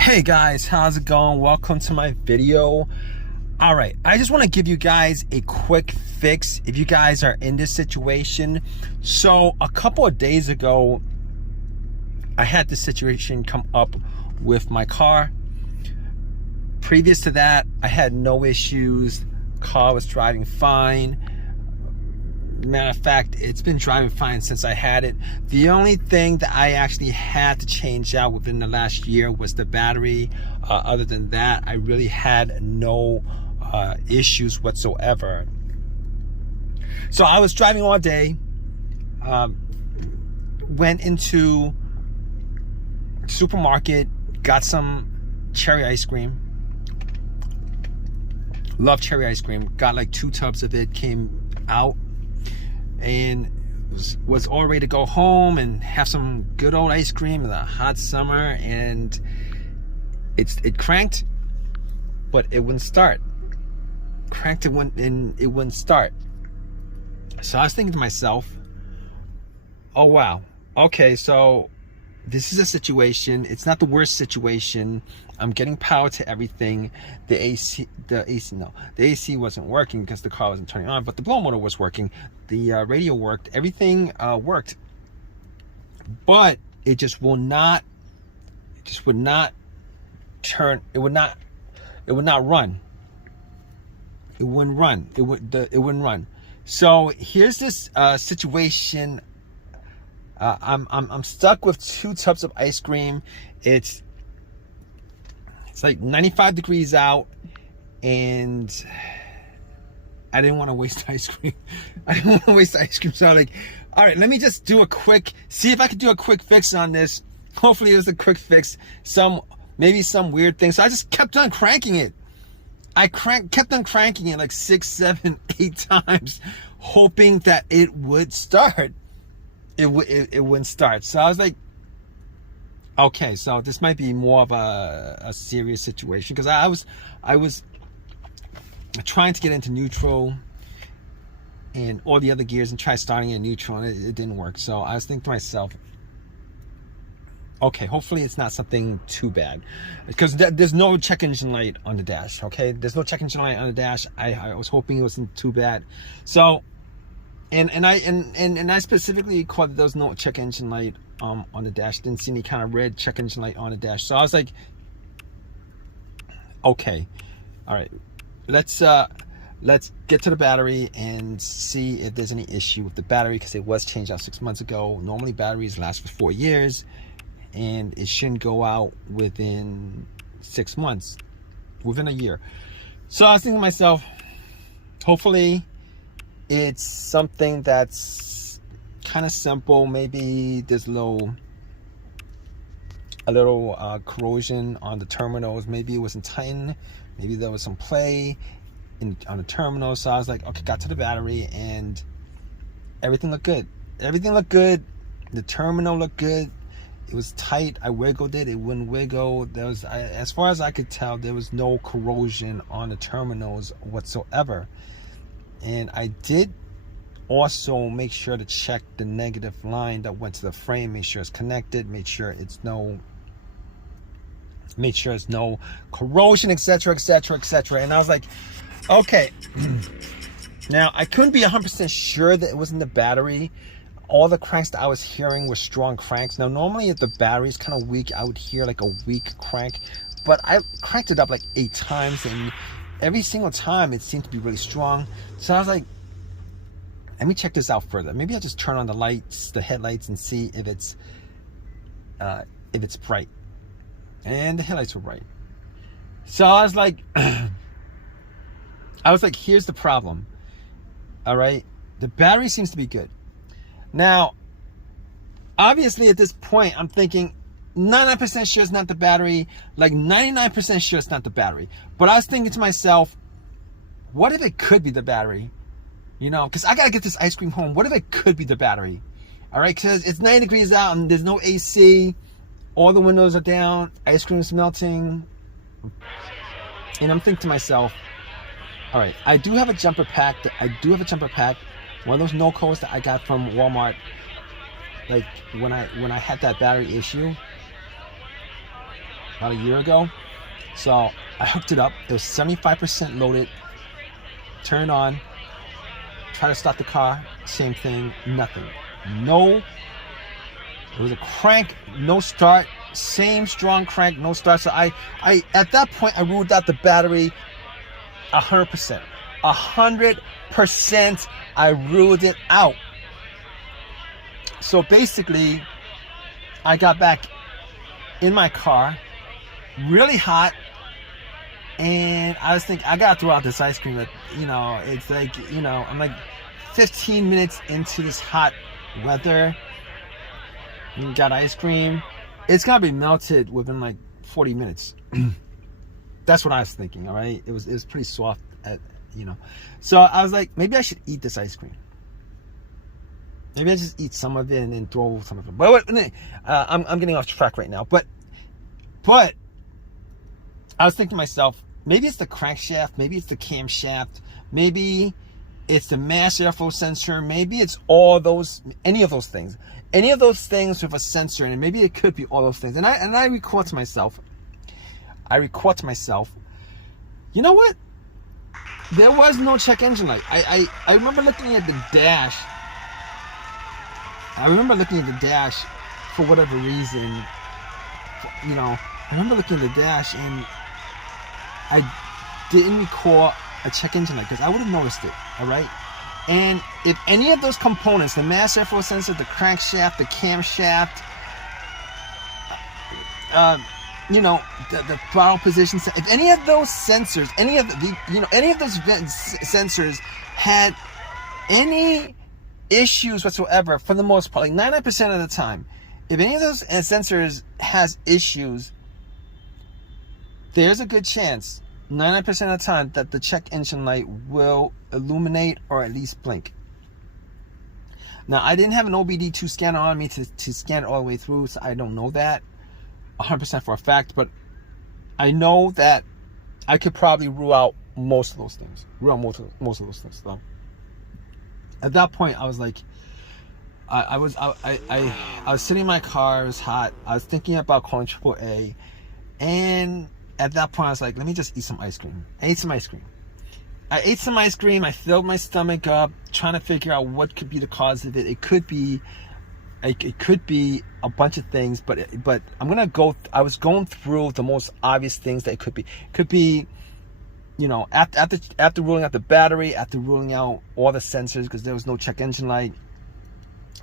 Hey guys, how's it going? Welcome to my video. All right, I just want to give you guys a quick fix if you guys are in this situation. So a couple of days ago, I had this situation come up with my car. Previous to that, I had no issues. Car was driving fine. Matter of fact, it's been driving fine since I had it. The only thing that I actually had to change out within the last year was the battery. Other than that, I really had no issues whatsoever. So I was driving all day, went into supermarket, got some cherry ice cream. Love cherry ice cream. Got like 2 tubs of it, came out and was all ready to go home and have some good old ice cream in the hot summer, and it cranked, but it wouldn't start. Cranked, it wouldn't start. So I was thinking to myself, oh wow, okay, so this is a situation. It's not the worst situation. I'm getting power to everything. The AC wasn't working because the car wasn't turning on, but the blow motor was working. The radio worked. Everything worked, but it just would not turn. It would not run. It wouldn't run. It wouldn't run. So here's this situation. I'm stuck with 2 tubs of ice cream. It's like 95 degrees out, and I didn't want to waste ice cream. So I'm like, all right, let me just do see if I could do a quick fix on this. Hopefully it was a quick fix. Maybe some weird thing. So I just kept on cranking it. Kept on cranking it like 6, 7, 8 times, hoping that it would start. It wouldn't start. So I was like, okay, so this might be more of a serious situation, because I was trying to get into neutral and all the other gears and try starting in neutral, and it didn't work. So I was thinking to myself, okay, hopefully it's not something too bad, because there's no check engine light on the dash. Okay, there's no check engine light on the dash. I was hoping it wasn't too bad. So and I specifically caught that there was no check engine light on the dash. Didn't see any kind of red check engine light on the dash. So I was like, okay, all right, let's get to the battery and see if there's any issue with the battery, because it was changed out 6 months ago. Normally batteries last for 4 years, and it shouldn't go out within 6 months, within a year. So I was thinking to myself, hopefully it's something that's kind of simple. Maybe there's a little corrosion on the terminals. Maybe it wasn't tightened. Maybe there was some play on the terminal. So I was like, okay, got to the battery and everything looked good. The terminal looked good. It was tight. I wiggled it. It wouldn't wiggle. As far as I could tell, there was no corrosion on the terminals whatsoever. And I did also make sure to check the negative line that went to the frame, make sure it's connected, make sure it's no corrosion, etc. And I was like, okay. Now I couldn't be 100% sure that it wasn't the battery. All the cranks that I was hearing were strong cranks. Now normally if the battery's kind of weak, I would hear like a weak crank, but I cranked it up like 8 times, and every single time it seemed to be really strong. So I was like, let me check this out further. Maybe I'll just turn on the lights, the headlights, and see if it's bright. And the headlights were bright. So I was like, here's the problem. All right, the battery seems to be good. Now, obviously at this point, I'm thinking 99% sure it's not the battery, like 99% sure it's not the battery. But I was thinking to myself, what if it could be the battery? You know, because I gotta get this ice cream home. What if it could be the battery? All right, because it's 90 degrees out and there's no AC. All the windows are down. Ice cream is melting. And I'm thinking to myself, all right, I do have a jumper pack. One of those no-codes that I got from Walmart. Like when I had that battery issue, about a year ago. So I hooked it up. It was 75% loaded. Turn it on. Try to start the car. Same thing. Nothing. No. It was a crank. No start. Same strong crank. No start. So I at that point I ruled out the battery 100%. 100%. I ruled it out. So basically, I got back in my car, really hot, and I was thinking, I gotta throw out this ice cream. But, you know, it's like, you know, I'm like 15 minutes into this hot weather. You got ice cream. It's gonna be melted within like 40 minutes. That's what I was thinking. All right, it was pretty soft, you know. So I was like, maybe I should eat this ice cream. Maybe I just eat some of it and then throw some of it. But I'm getting off track right now. But I was thinking to myself, maybe it's the crankshaft, maybe it's the camshaft, maybe it's the mass airflow sensor, maybe it's any of those things with a sensor in it. Maybe it could be all those things. And I record to myself. You know what? There was no check engine light. I remember looking at the dash. For whatever reason. You know, I remember looking at the dash and I didn't recall a check engine light because I would have noticed it. All right. And if any of those components, the mass airflow sensor, the crankshaft, the camshaft, you know, the throttle position, if any of those sensors, any of those sensors had any issues whatsoever, for the most part, like 99% of the time, if any of those sensors has issues, there's a good chance, 99% of the time, that the check engine light will illuminate or at least blink. Now, I didn't have an OBD2 scanner on me to scan it all the way through, so I don't know that 100% for a fact, but I know that I could probably rule out most of those things. So at that point, I was like, I was sitting in my car. It was hot. I was thinking about calling AAA, and at that point, I was like, let me just eat some ice cream. I ate some ice cream. I filled my stomach up, trying to figure out what could be the cause of it. It could be a bunch of things, but I was going through the most obvious things that it could be. It could be, you know, after ruling out the battery, after ruling out all the sensors, because there was no check engine light,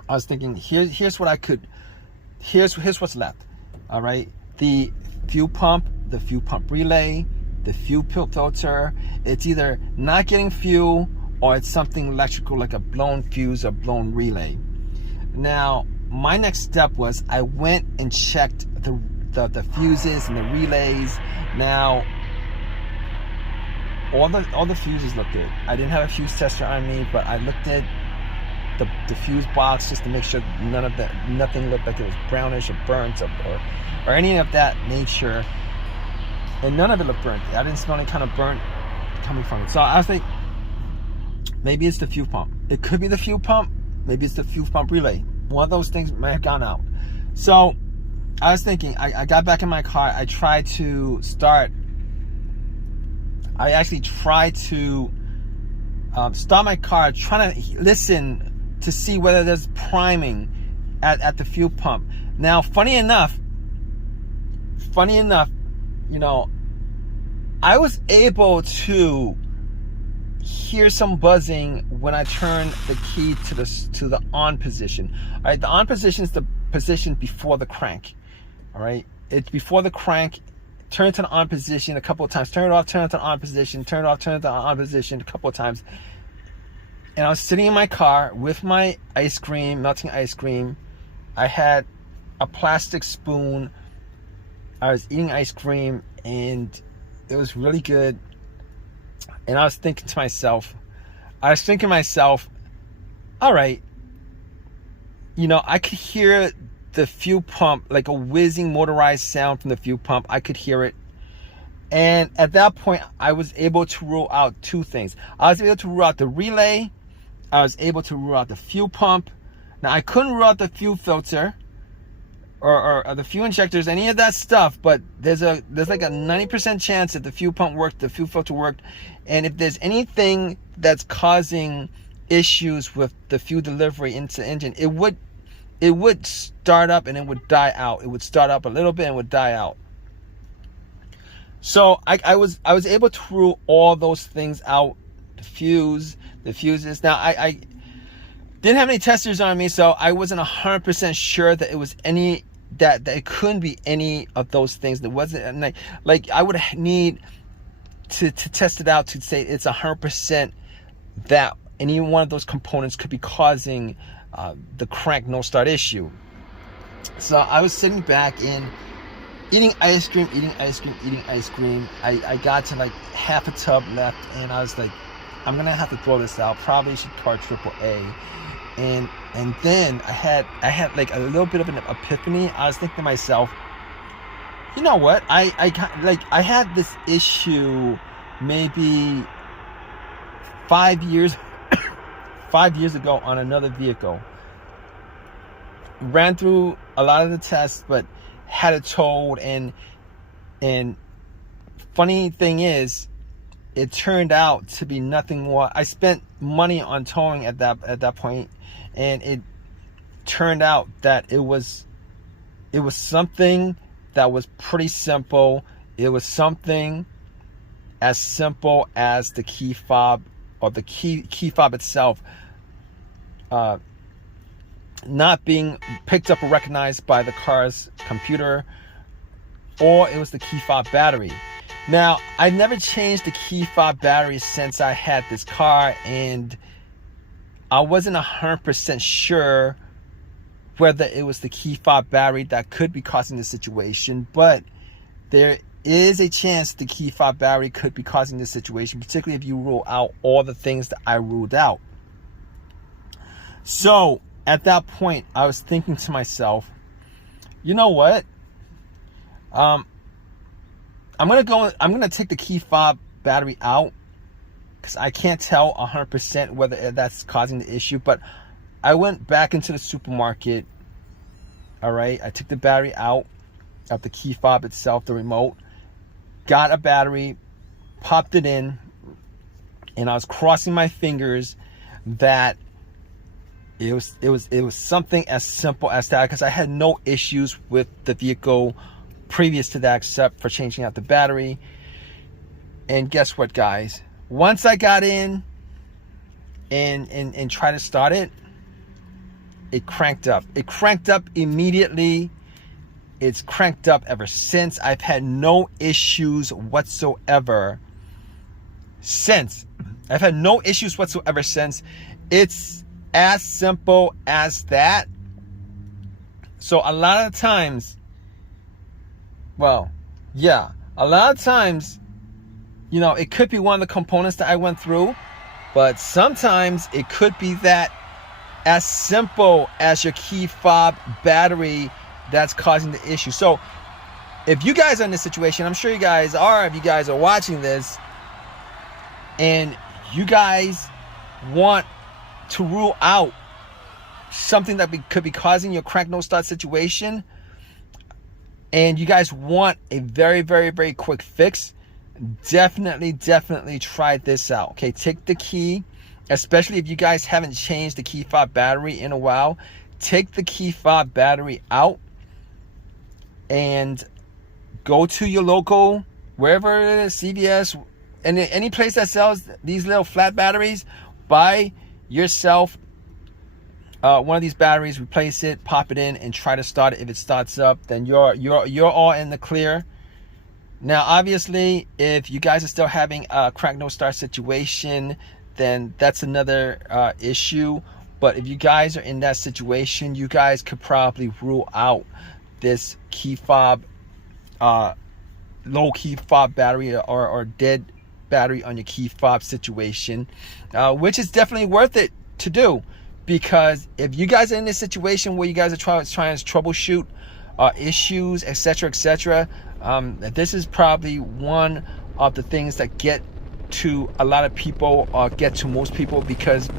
I was thinking, here's what's left. All right, the fuel pump relay, the fuel filter. It's either not getting fuel or it's something electrical, like a blown fuse or blown relay. Now, my next step was I went and checked the fuses and the relays. Now, all the fuses look good. I didn't have a fuse tester on me, but I looked at the fuse box just to make sure nothing looked like it was brownish or burnt or any of that nature. And none of it looked burnt. I didn't smell any kind of burnt coming from it. So I was like, maybe it's the fuel pump. It could be the fuel pump. Maybe it's the fuel pump relay. One of those things may have gone out. So I was thinking, I got back in my car. I actually tried to start my car, trying to listen to see whether there's priming at the fuel pump. Now, funny enough, you know, I was able to hear some buzzing when I turned the key to the on position. All right, the on position is the position before the crank. All right, it's before the crank. Turn it to the on position a couple of times. Turn it off. Turn it to the on position. Turn it off. Turn it to the on position a couple of times. And I was sitting in my car with my ice cream, melting ice cream. I had a plastic spoon. I was eating ice cream, and it was really good. And I was thinking to myself, all right, you know, I could hear the fuel pump, like a whizzing motorized sound from the fuel pump. I could hear it. And at that point, I was able to rule out two things. I was able to rule out the relay. I was able to rule out the fuel pump. Now, I couldn't rule out the fuel filter. or the fuel injectors, any of that stuff, but there's like a 90% chance that the fuel pump worked, the fuel filter worked, and if there's anything that's causing issues with the fuel delivery into the engine, it would start up and it would die out. It would start up a little bit and would die out. So I was able to rule all those things out. The fuses. Now I didn't have any testers on me, so I wasn't 100% sure that it was any that it couldn't be any of those things. That wasn't like I would need to test it out to say it's 100% that any one of those components could be causing the crank no start issue. So I was sitting back and eating ice cream. I got to like half a tub left, and I was like, I'm gonna have to throw this out. Probably should call AAA. And then I had like a little bit of an epiphany. I was thinking to myself, you know what? I had this issue maybe 5 years 5 years ago on another vehicle. Ran through a lot of the tests, but had it towed, and funny thing is, it turned out to be nothing more. I spent money on towing at that point, and it turned out that it was something that was pretty simple. It was something as simple as the key fob, or the key fob itself not being picked up or recognized by the car's computer, or it was the key fob battery. Now, I've never changed the key fob battery since I had this car, and I wasn't 100% sure whether it was the key fob battery that could be causing the situation, but there is a chance the key fob battery could be causing this situation, particularly if you rule out all the things that I ruled out. So at that point, I was thinking to myself, you know what? I'm gonna take the key fob battery out, because I can't tell 100% whether that's causing the issue. But I went back into the supermarket. All right, I took the battery out of the key fob itself, the remote, got a battery, popped it in, and I was crossing my fingers that it was something as simple as that, because I had no issues with the vehicle previous to that, except for changing out the battery. And guess what, guys? Once I got in and tried to start it, it cranked up. It cranked up immediately. It's cranked up ever since. I've had no issues whatsoever since. I've had no issues whatsoever since. It's as simple as that. So a lot of times, well, yeah, a lot of times, you know, it could be one of the components that I went through, but sometimes it could be that as simple as your key fob battery that's causing the issue. So if you guys are in this situation, I'm sure you guys are, if you guys are watching this and you guys want to rule out something that could be causing your crank no start situation, and you guys want a very, very, very quick fix, definitely try this out. Okay, take the key, especially if you guys haven't changed the key fob battery in a while, take the key fob battery out and go to your local, wherever it is, CVS, and any place that sells these little flat batteries, buy yourself one of these batteries, replace it, pop it in, and try to start it. If it starts up, then you're all in the clear. Now, obviously, if you guys are still having a crank no start situation, then that's another issue. But if you guys are in that situation, you guys could probably rule out this key fob, low key fob battery, or dead battery on your key fob situation, which is definitely worth it to do. Because if you guys are in this situation where you guys are trying to troubleshoot issues, etc., this is probably one of the things that get to a lot of people, or get to most people, because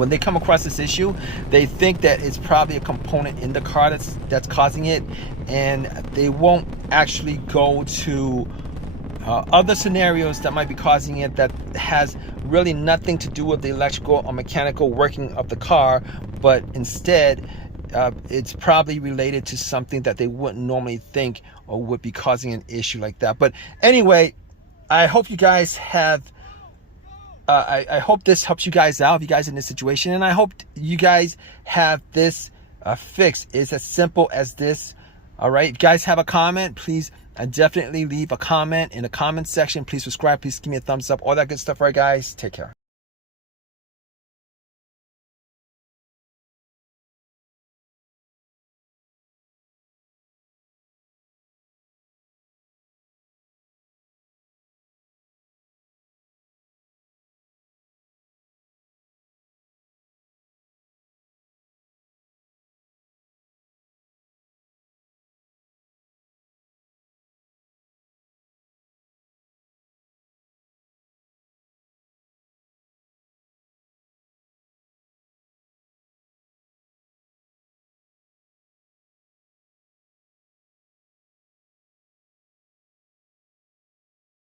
when they come across this issue, they think that it's probably a component in the car that's causing it, and they won't actually go to other scenarios that might be causing it that has really nothing to do with the electrical or mechanical working of the car, but instead it's probably related to something that they wouldn't normally think or would be causing an issue like that. But anyway, I hope you guys have I hope this helps you guys out, if you guys in this situation, and I hope you guys have this fixed. It's as simple as this. All right, if you guys have a comment, please definitely leave a comment in the comment section. Please subscribe, please give me a thumbs up, all that good stuff. All right, guys, take care.